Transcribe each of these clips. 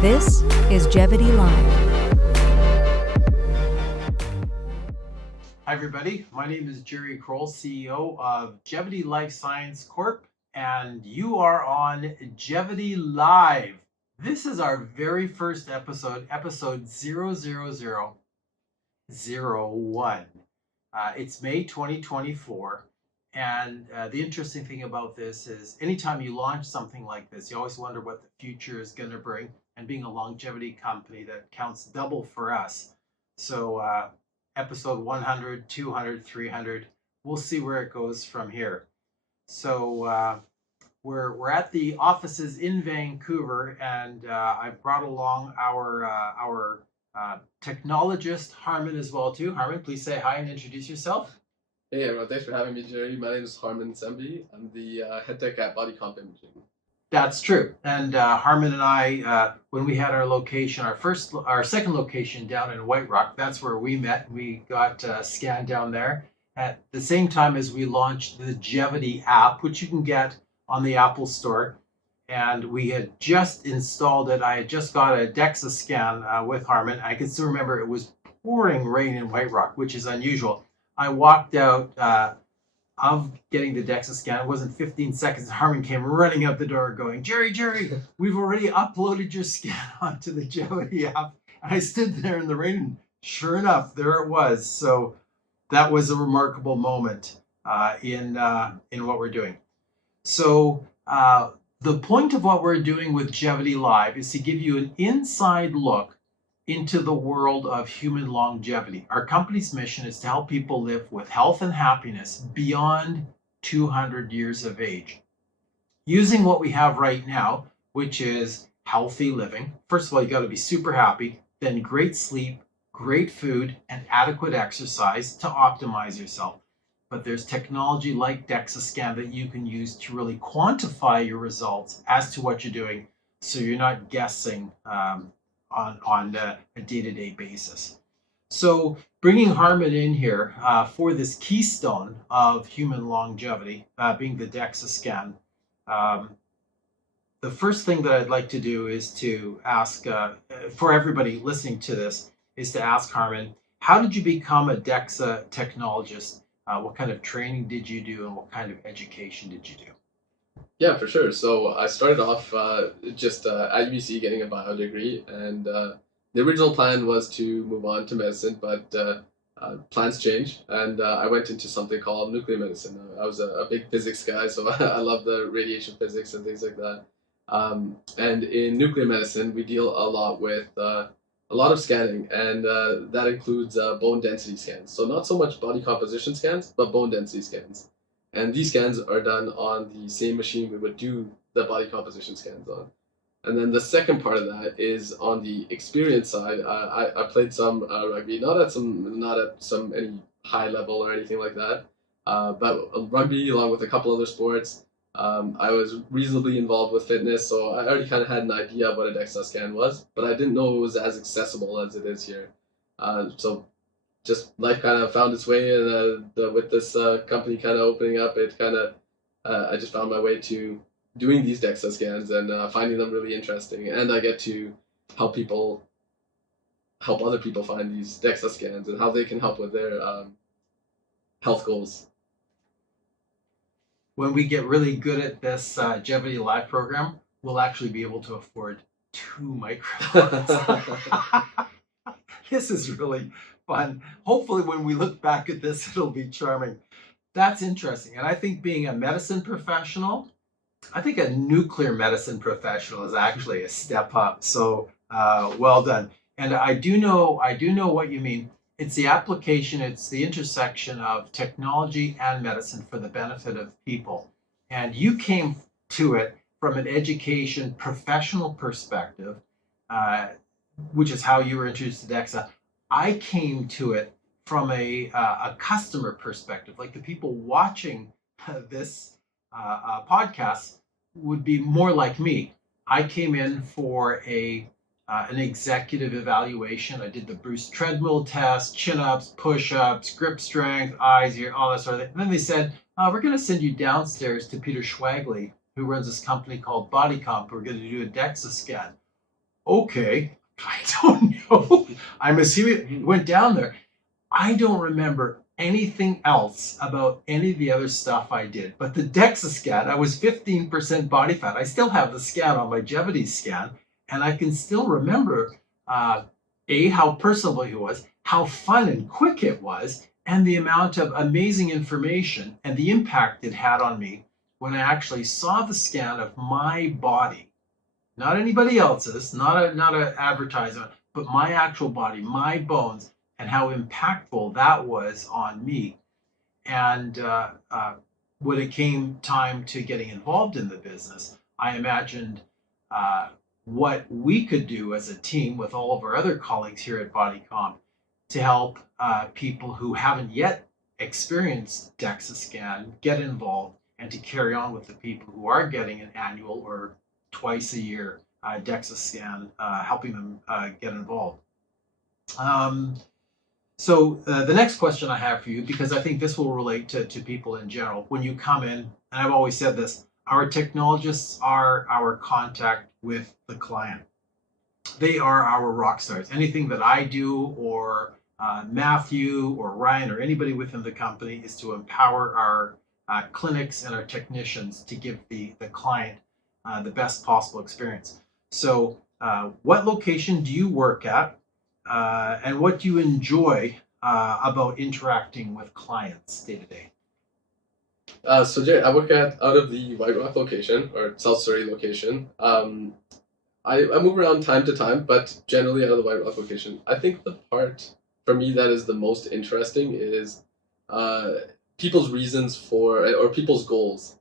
This is Jevitty Live. Hi everybody, my name is Jerry Kroll, CEO of Jevitty Life Science Corp, and you are on Jevitty Live. This is our very first episode 00001. It's May 2024, and the interesting thing about this is anytime you launch something like this, you always wonder what the future is going to bring, and being a longevity company, that counts double for us. So episode 100, 200, 300, we'll see where it goes from here. So we're at the offices in Vancouver, and I've brought along our technologist Harmun as well too. Harmun, please say hi and introduce yourself. Hey everyone, thanks for having me, Jerry. My name is Harmun Sehmby. I'm the head tech at BodyComp Imaging. That's true. And Harmun and I, when we had our location, our second location down in White Rock, that's where we met. We got scanned down there at the same time as we launched the Jevitty app, which you can get on the Apple Store. And we had just installed it. I had just got a DEXA scan with Harmun. I can still remember it was pouring rain in White Rock, which is unusual. I walked out of getting the DEXA scan. It wasn't 15 seconds. Harmun came running out the door going, Jerry, we've already uploaded your scan onto the Jevitty app. And I stood there in the rain, and sure enough, there it was. So that was a remarkable moment in what we're doing. So the point of what we're doing with Jevitty Live is to give you an inside look into the world of human longevity. Our company's mission is to help people live with health and happiness beyond 200 years of age. Using what we have right now, which is healthy living. First of all, you got to be super happy, then great sleep, great food, and adequate exercise to optimize yourself. But there's technology like DEXA scan that you can use to really quantify your results as to what you're doing, so you're not guessing on a day-to-day basis. So bringing Harmun in here for this keystone of human longevity, being the DEXA scan, the first thing that I'd like to do is to ask, for everybody listening to this, is to ask Harmun, how did you become a DEXA technologist? What kind of training did you do, and what kind of education did you do? Yeah, for sure. So I started off just at UBC getting a bio degree, and the original plan was to move on to medicine, but plans changed, and I went into something called nuclear medicine. I was a big physics guy, so I love the radiation physics and things like that. And in nuclear medicine, we deal a lot with a lot of scanning, and that includes bone density scans. So not so much body composition scans, but bone density scans. And these scans are done on the same machine we would do the body composition scans on. And then the second part of that is on the experience side. I played some rugby, not at some any high level or anything like that, but rugby along with a couple other sports. I was reasonably involved with fitness, so I already kind of had an idea of what a DEXA scan was, but I didn't know it was as accessible as it is here. So just life kind of found its way, and with this company kind of opening up, it kind of I just found my way to doing these DEXA scans and finding them really interesting, and I get to help other people find these DEXA scans and how they can help with their health goals. When we get really good at this Jevitty Live program, we'll actually be able to afford 2 microphones. This is really fun. Hopefully when we look back at this, it'll be charming. That's interesting. And I think being a medicine professional, I think a nuclear medicine professional is actually a step up. So well done. And I do know what you mean. It's the application, it's the intersection of technology and medicine for the benefit of people. And you came to it from an education professional perspective, which is how you were introduced to DEXA. I came to it from a customer perspective, like the people watching this podcast would be more like me. I came in for an executive evaluation. I did the Bruce treadmill test, chin-ups, push-ups, grip strength, eyes, ear, all that sort of thing. And then they said, we're going to send you downstairs to Peter Schwagley, who runs this company called BodyComp. We're going to do a DEXA scan. okay, I don't know. I'm assuming it went down there. I don't remember anything else about any of the other stuff I did, but the DEXA scan, I was 15% body fat. I still have the scan on my Jevitty scan, and I can still remember how personable it was, how fun and quick it was, and the amount of amazing information and the impact it had on me when I actually saw the scan of my body, not anybody else's, not an advertisement, but my actual body, my bones, and how impactful that was on me. And when it came time to getting involved in the business, I imagined what we could do as a team with all of our other colleagues here at BodyComp to help people who haven't yet experienced DEXA scan get involved and to carry on with the people who are getting an annual or twice a year DEXA scan, helping them get involved. So the next question I have for you, because I think this will relate to people in general, when you come in, and I've always said this, our technologists are our contact with the client. They are our rock stars. Anything that I do or Matthew or Ryan or anybody within the company is to empower our clinics and our technicians to give the client the best possible experience. So what location do you work at? And what do you enjoy about interacting with clients day to day? So Jerry, I work out of the White Rock location or South Surrey location. I move around time to time, but generally out of the White Rock location. I think the part for me that is the most interesting is people's reasons for or people's goals.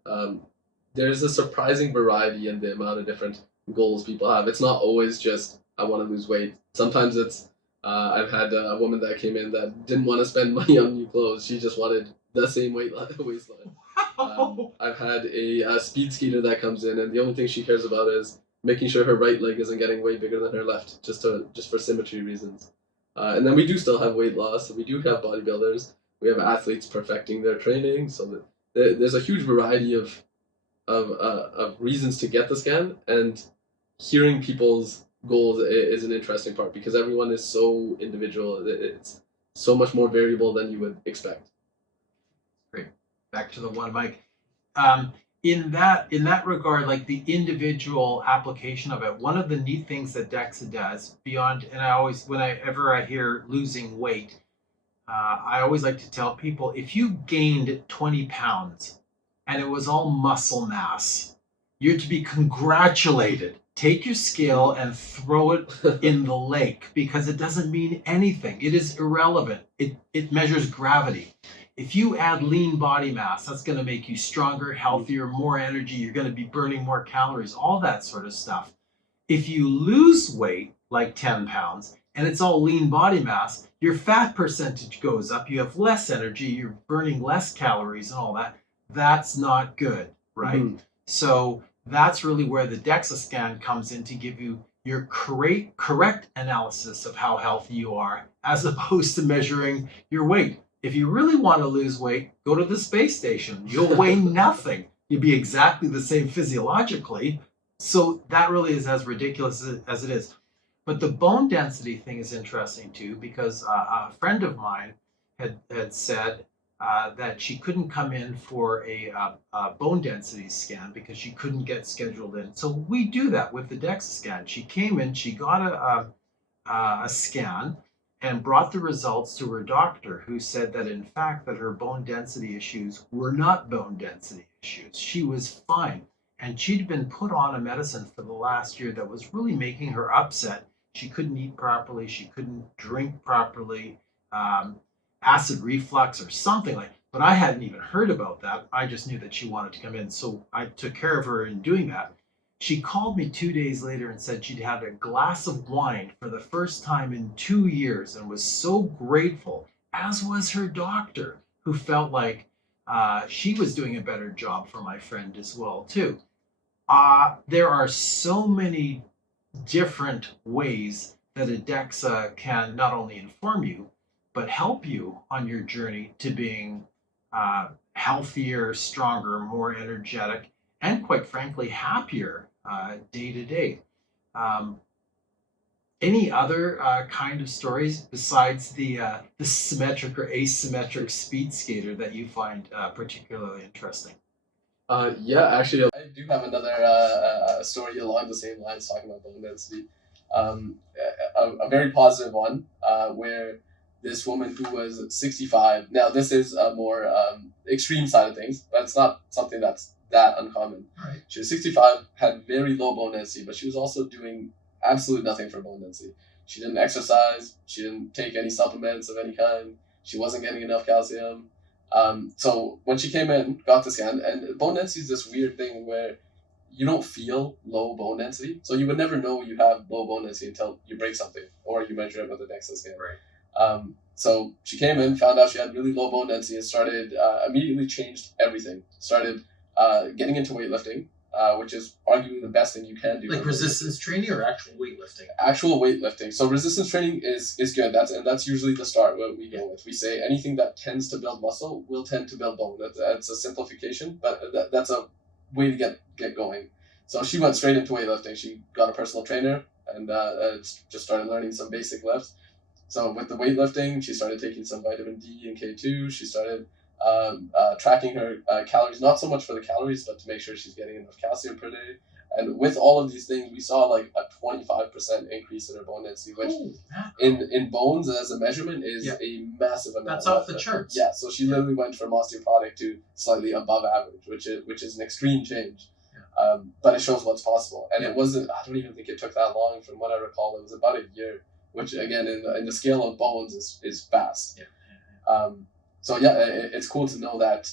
There's a surprising variety in the amount of different goals people have. It's not always just I want to lose weight. Sometimes it's I've had a woman that came in that didn't want to spend money on new clothes. She just wanted the same waistline. I've had a speed skater that comes in, and the only thing she cares about is making sure her right leg isn't getting way bigger than her left, just for symmetry reasons. And then we do still have weight loss. So we do have bodybuilders. We have athletes perfecting their training. So that there's a huge variety of reasons to get the scan, and hearing people's goals is an interesting part because everyone is so individual. It's so much more variable than you would expect. Great. Back to the one mic. In that regard, like the individual application of it, one of the neat things that DEXA does beyond, and I always, whenever I hear losing weight, I always like to tell people, if you gained 20 pounds and it was all muscle mass, you're to be congratulated. Take your scale and throw it in the lake because it doesn't mean anything. It is irrelevant. It measures gravity. If you add lean body mass, that's going to make you stronger, healthier, more energy. You're going to be burning more calories, all that sort of stuff. If you lose weight, like 10 pounds, and it's all lean body mass, your fat percentage goes up. You have less energy. You're burning less calories and all that. That's not good, right? Mm-hmm. So that's really where the DEXA scan comes in to give you your correct analysis of how healthy you are, as opposed to measuring your weight. If you really want to lose weight, go to the space station. You'll weigh nothing. You'll be exactly the same physiologically. So that really is as ridiculous as it is. But the bone density thing is interesting too, because a friend of mine had said that she couldn't come in for a bone density scan because she couldn't get scheduled in. So we do that with the DEXA scan. She came in, she got a scan and brought the results to her doctor, who said that in fact that her bone density issues were not bone density issues. She was fine. And she'd been put on a medicine for the last year that was really making her upset. She couldn't eat properly. She couldn't drink properly. Acid reflux or something like that. But I hadn't even heard about that. I just knew that she wanted to come in. So I took care of her in doing that. She called me 2 days later and said she'd had a glass of wine for the first time in 2 years and was so grateful, as was her doctor, who felt like she was doing a better job for my friend as well, too. There are so many different ways that a DEXA can not only inform you, but help you on your journey to being healthier, stronger, more energetic, and quite frankly, happier day to day. Any other kind of stories besides the symmetric or asymmetric speed skater that you find particularly interesting? Yeah, actually, I do have another story along the same lines talking about bone density. A very positive one where this woman who was 65. Now, this is a more extreme side of things, but it's not something that's that uncommon. Right. She was 65, had very low bone density, but she was also doing absolutely nothing for bone density. She didn't exercise. She didn't take any supplements of any kind. She wasn't getting enough calcium. So when she came in, got the scan, and bone density is this weird thing where you don't feel low bone density. So you would never know you have low bone density until you break something or you measure it with a DEXA scan. Right. So she came in, found out she had really low bone density, and started immediately changed everything. Started getting into weightlifting, which is arguably the best thing you can do. Like resistance training or actual weightlifting? Actual weightlifting. So resistance training is good. That's usually the start what we go with. We say anything that tends to build muscle will tend to build bone. That's a simplification, but that's a way to get going. So she went straight into weightlifting. She got a personal trainer and just started learning some basic lifts. So with the weightlifting, she started taking some vitamin D and K2. She started tracking her calories, not so much for the calories, but to make sure she's getting enough calcium per day. And with all of these things, we saw like a 25% increase in her bone density, which in bones as a measurement is a massive amount. That's off the charts. Yeah, so she literally went from osteoporotic to slightly above average, which is an extreme change. But it shows what's possible. And it wasn't, I don't even think it took that long. From what I recall, it was about a year, which again, in the scale of bones is fast. So yeah, it's cool to know that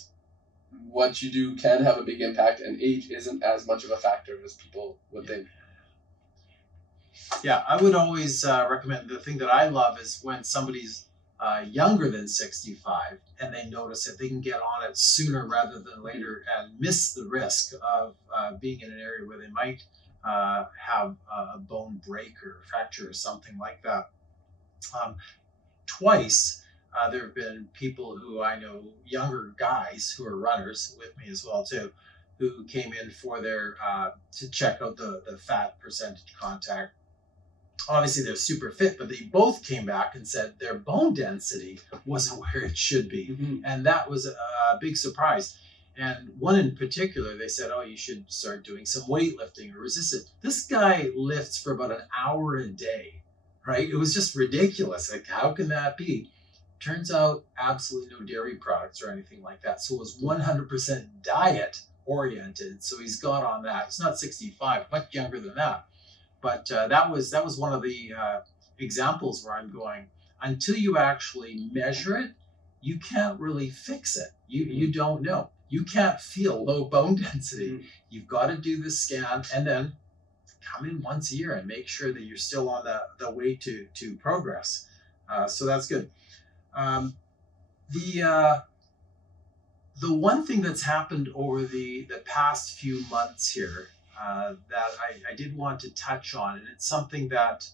what you do can have a big impact, and age isn't as much of a factor as people would think. Yeah, I would always recommend, the thing that I love is when somebody's younger than 65 and they notice that they can get on it sooner rather than later and miss the risk of being in an area where they might have a bone break or fracture or something like that. Twice, there have been people who I know, younger guys who are runners with me as well too, who came in for their to check out the fat percentage contact. Obviously they're super fit, but they both came back and said their bone density wasn't where it should be. Mm-hmm. And that was a big surprise. And one in particular, they said, oh, you should start doing some weightlifting or resistance. This guy lifts for about an hour a day, right? It was just ridiculous. Like, how can that be? Turns out absolutely no dairy products or anything like that. So it was 100% diet oriented. So he's got on that. He's not 65, much younger than that. But that was one of the examples where I'm going, until you actually measure it, you can't really fix it. You don't know. You can't feel low bone density. You've got to do the scan and then come in once a year and make sure that you're still on the way to progress. So that's good. The one thing that's happened over the past few months here that I did want to touch on, and it's something that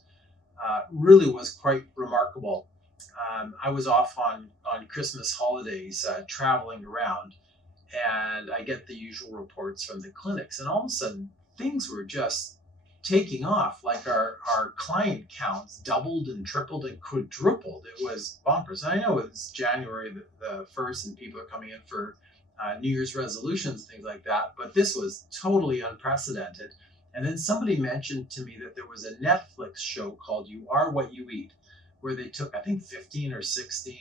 really was quite remarkable. I was off on Christmas holidays traveling around, and I get the usual reports from the clinics, and all of a sudden things were just taking off. Like our client counts doubled and tripled and quadrupled. It was bonkers. And I know it's January the 1st and people are coming in for New Year's resolutions, things like that, but this was totally unprecedented. And then somebody mentioned to me that there was a Netflix show called You Are What You Eat, where they took, I think, 15 or 16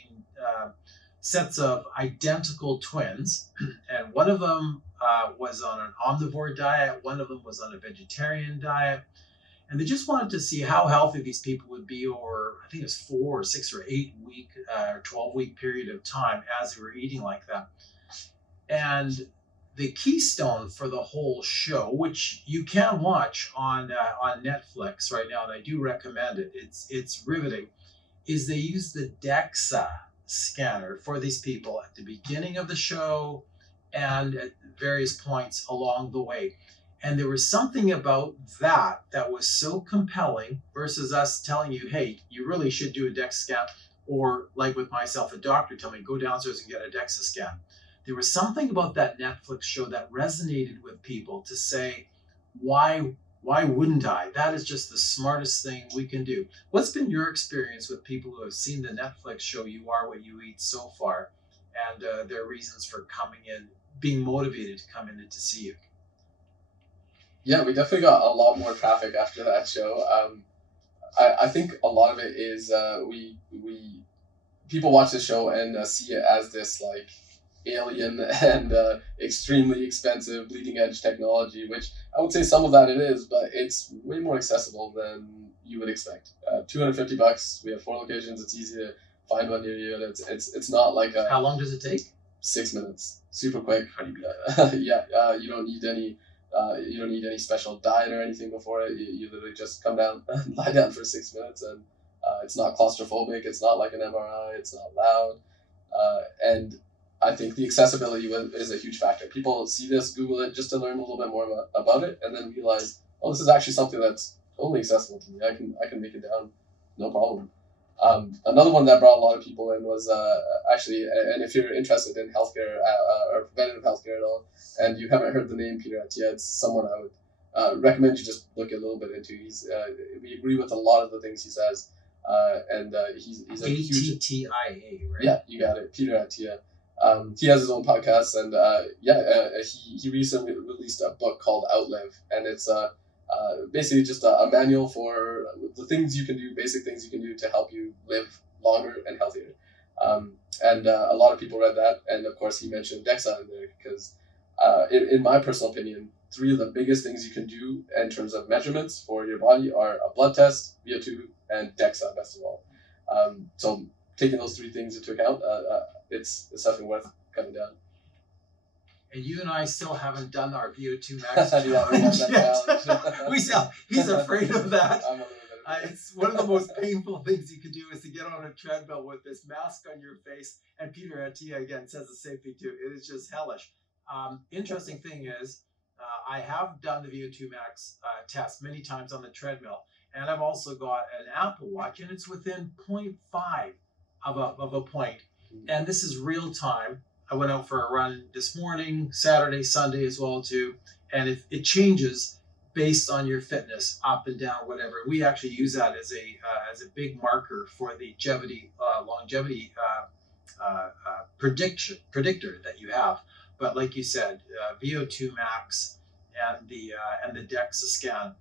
sets of identical twins, and one of them was on an omnivore diet, one of them was on a vegetarian diet, and they just wanted to see how healthy these people would be over, I think it was 4 or 6 or 8 week or 12-week period of time as they were eating like that. And the keystone for the whole show, which you can watch on Netflix right now, and I do recommend it, it's riveting, is they use the DEXA scanner for these people at the beginning of the show and at various points along the way. And there was something about that was so compelling versus us telling you, hey, you really should do a DEXA scan, or like with myself, a doctor tell me, go downstairs and get a DEXA scan. There was something about that Netflix show that resonated with people to say, why Why wouldn't I? That is just the smartest thing we can do. What's been your experience with people who have seen the Netflix show You Are What You Eat so far, and their reasons for coming in, being motivated to come in and to see you? Yeah, we definitely got a lot more traffic after that show. I think a lot of it is we people watch the show and see it as this like alien and extremely expensive bleeding edge technology, which I would say some of that it is, but it's way more accessible than you would expect. $250. We have 4 locations. It's easy to find one near you, and it's not like a. How long does it take? 6 minutes, super quick. You don't need any. You don't need any special diet or anything before it. You literally just come down and lie down for 6 minutes, and it's not claustrophobic. It's not like an MRI. It's not loud, and I think the accessibility is a huge factor. People see this, Google it, just to learn a little bit more about it, and then realize, oh, this is actually something that's only accessible to me. I can make it down, no problem. Another one that brought a lot of people in was actually, and if you're interested in healthcare or preventative healthcare at all, and you haven't heard the name Peter Attia, it's someone I would recommend you just look a little bit into. We agree with a lot of the things he says, and he's a huge ATTIA, right? Yeah, you got it, Peter Attia. He has his own podcast, and he recently released a book called Outlive, and it's basically just a manual for the things you can do, basic things you can do to help you live longer and healthier. And a lot of people read that, and of course he mentioned DEXA in there because, in my personal opinion, 3 of the biggest things you can do in terms of measurements for your body are a blood test, VO2, and DEXA, best of all. So taking those 3 things into account, it's definitely worth coming down. And you and I still haven't done our VO2 max challenge. He's afraid of that. I'm a little bit It's one of the most painful things you can do is to get on a treadmill with this mask on your face. And Peter Attia, again, says the same thing too. It is just hellish. Interesting thing is, I have done the VO2 max test many times on the treadmill. And I've also got an Apple Watch, and it's within 0.5 of a point. And this is real time. I went out for a run this morning, Saturday, Sunday as well too, and it changes based on your fitness, up and down, whatever. We actually use that as a big marker for the Jevitty longevity predictor that you have. But like you said, VO2 max and the DEXA scan,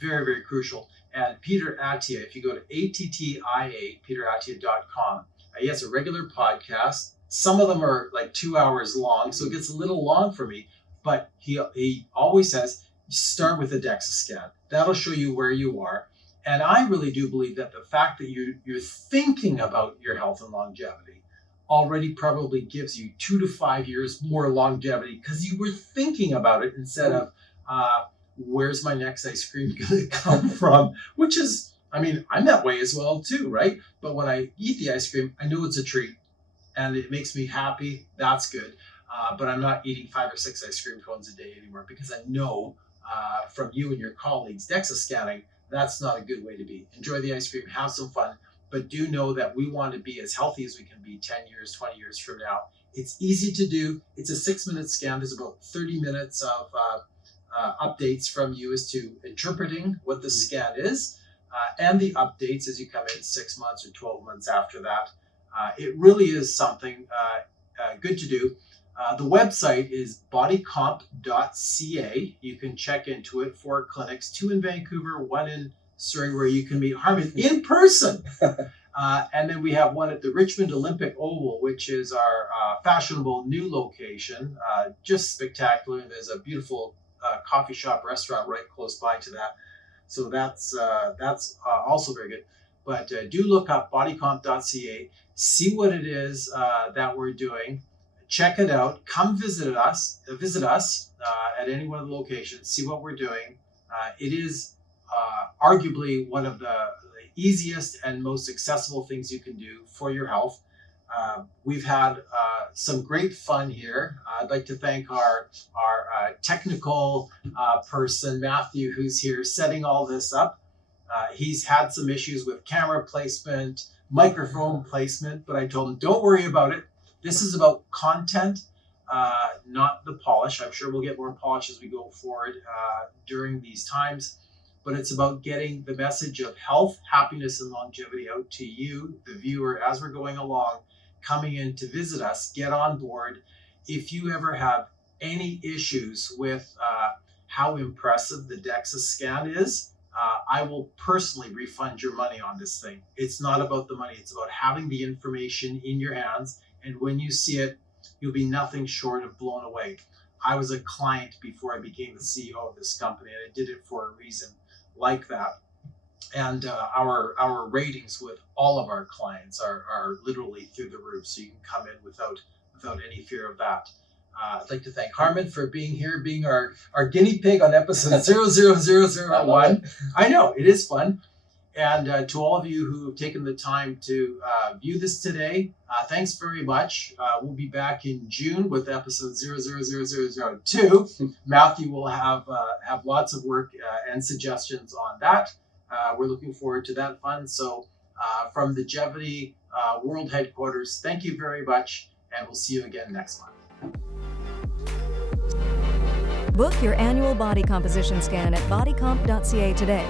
very, very crucial. And Peter Attia, if you go to ATTIA, peterattia.com, he has a regular podcast. Some of them are like 2 hours long, so it gets a little long for me. But he always says, start with a DEXA scan. That'll show you where you are. And I really do believe that the fact that you're thinking about your health and longevity already probably gives you 2 to 5 years more longevity because you were thinking about it instead of where's my next ice cream going to come from, which is, I mean, I'm that way as well too, right? But when I eat the ice cream, I know it's a treat and it makes me happy. That's good. But I'm not eating 5 or 6 ice cream cones a day anymore because I know from you and your colleagues, DEXA scanning, that's not a good way to be. Enjoy the ice cream, have some fun, but do know that we want to be as healthy as we can be 10 years, 20 years from now. It's easy to do. It's a 6-minute scan. There's about 30 minutes of updates from you as to interpreting what the scan is, and the updates as you come in 6 months or 12 months after that. It really is something good to do. The website is bodycomp.ca. You can check into it. 4 clinics, 2 in Vancouver, 1 in Surrey, where you can meet Harmun in person. And then we have one at the Richmond Olympic Oval, which is our fashionable new location. Just spectacular. There's a beautiful coffee shop restaurant right close by to that. So that's also very good. But do look up bodycomp.ca. See what it is that we're doing. Check it out. Come visit us at any one of the locations. See what we're doing. It is arguably one of the easiest and most accessible things you can do for your health. We've had some great fun here. I'd like to thank our technical person, Matthew, who's here setting all this up. He's had some issues with camera placement, microphone placement, but I told him, don't worry about it. This is about content. not the polish. I'm sure we'll get more polish as we go forward during these times, but it's about getting the message of health, happiness, and longevity out to you, the viewer, as we're going along, coming in to visit us. Get on board. If you ever have any issues with how impressive the DEXA scan is, I will personally refund your money on this thing. It's not about the money. It's about having the information in your hands. And when you see it, you'll be nothing short of blown away. I was a client before I became the CEO of this company, and I did it for a reason like that. And our ratings with all of our clients are literally through the roof. So you can come in without any fear of that. I'd like to thank Harmun for being here, being our guinea pig on episode 00001. I know, it is fun. And to all of you who have taken the time to view this today, thanks very much. We'll be back in June with episode 00002. Matthew will have lots of work and suggestions on that. We're looking forward to that fun. So from the Jevitty World Headquarters, thank you very much, and we'll see you again next month. Book your annual body composition scan at bodycomp.ca today.